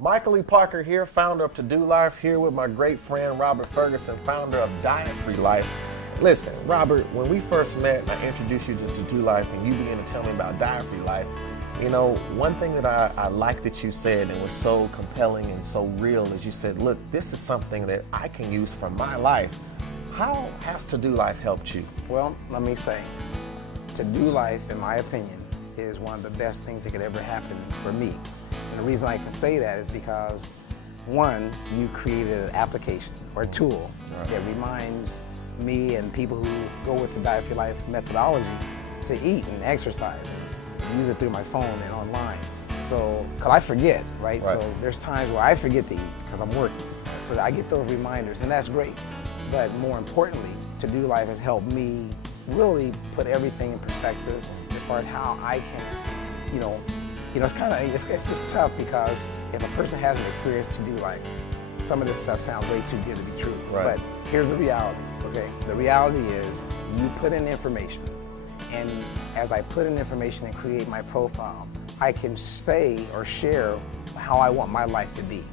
Michael E. Parker here, founder of 2DOLife, here with my great friend Robert Ferguson, founder of Diet Free Life. Listen, Robert, when we first met, I introduced you to 2DOLife and you began to tell me about Diet Free Life. You know, one thing that I like that you said and was so compelling and so real is you said, look, this is something that I can use for my life. How has 2DOLife helped you? Well, let me say, 2DOLife, in my opinion, is one of the best things that could ever happen for me. And the reason I can say that is because, one, you created an application or a tool that reminds me and people who go with the Diet Free Life methodology to eat and exercise and use it through my phone and online. So, because I forget, right? So there's times where I forget to eat because I'm working. So I get those reminders, and that's great. But more importantly, 2DOLife has helped me really put everything in perspective as far as how I can, it's kind of, it's tough because if a person hasn't experienced 2DOLife, some of this stuff sounds way too good to be true. Right. But here's the reality, okay? The reality is you put in information, and as I put in information and create my profile, I can say or share how I want my life to be.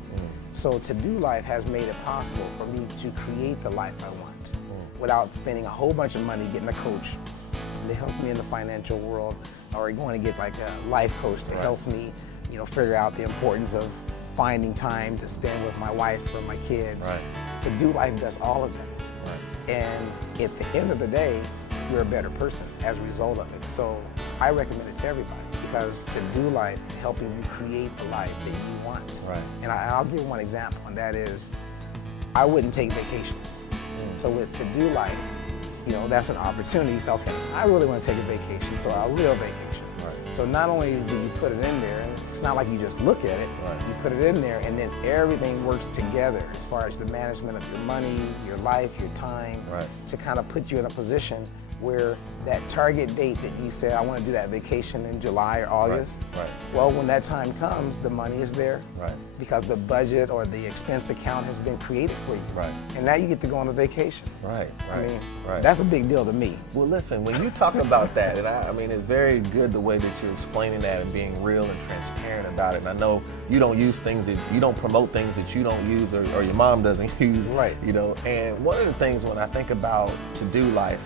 So 2DOLife has made it possible for me to create the life I want without spending a whole bunch of money getting a coach that helps me in the financial world, or going to get like a life coach that helps me, figure out the importance of finding time to spend with my wife or my kids. 2DOLife does all of that. And at the end of the day, you're a better person as a result of it. So I recommend it to everybody because 2DOLife is helping you create the life that you want. And I'll give one example, and that is I wouldn't take vacations. So with 2DOLife, that's an opportunity. So, okay, I really want to take a vacation, so a real vacation. So not only do you put it in there, and it's not like you just look at it, you put it in there, and then everything works together as far as the management of your money, your life, your time, to kind of put you in a position where that target date that you say, I want to do that vacation in July or August, well, when that time comes, the money is there because the budget or the expense account has been created for you. And now you get to go on a vacation. I mean, that's a big deal to me. Well, listen, when you talk about that, and I mean, it's very good the way that you're explaining that and being real and transparent about it. And I know you don't use things that, you don't promote things that you don't use or your mom doesn't use, And one of the things when I think about 2DOLife,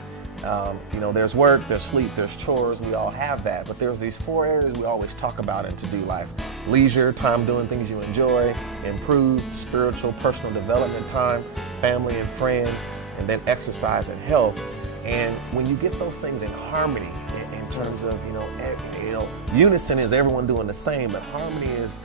there's work, there's sleep, there's chores, we all have that, but there's these 4 areas we always talk about in 2DOLife. Leisure, time doing things you enjoy, improved spiritual, personal development time, family and friends, and then exercise and health. And when you get those things in harmony, in terms of, unison is everyone doing the same, but harmony is,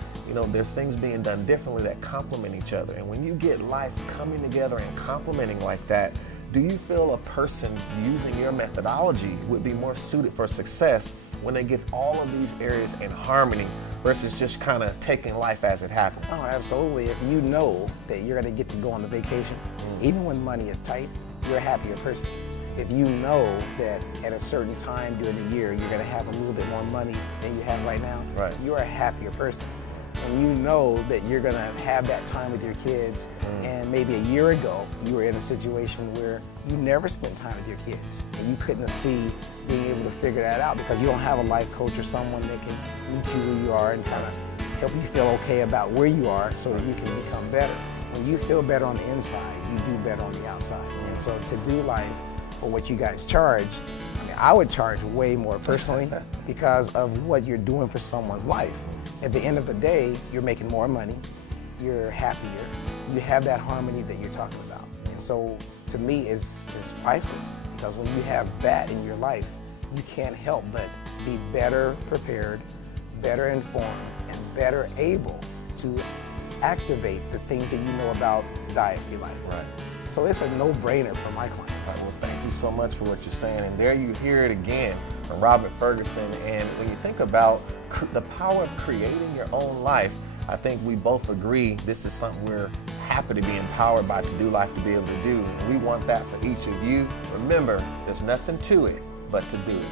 there's things being done differently that complement each other. And when you get life coming together and complementing like that, do you feel a person using your methodology would be more suited for success when they get all of these areas in harmony versus just kind of taking life as it happens? Oh, absolutely. If you know that you're going to get to go on a vacation, even when money is tight, you're a happier person. If you know that at a certain time during the year, you're going to have a little bit more money than you have right now, you're a happier person. And you know that you're going to have that time with your kids, and maybe a year ago you were in a situation where you never spent time with your kids and you couldn't see being able to figure that out because you don't have a life coach or someone that can meet you where you are and kind of help you feel okay about where you are so that you can become better. When you feel better on the inside, you do better on the outside. And so 2DOLife, for what you guys charge, I would charge way more personally because of what you're doing for someone's life. At the end of the day, you're making more money, you're happier, you have that harmony that you're talking about. And so to me, it's priceless because when you have that in your life, you can't help but be better prepared, better informed, and better able to activate the things that you know about Diet Free Life. So it's a no-brainer for my clients. Well, thank you so much for what you're saying. And there you hear it again from Robert Ferguson. And when you think about the power of creating your own life, I think we both agree this is something we're happy to be empowered by 2DOLife to be able to do. And we want that for each of you. Remember, there's nothing to it but to do it.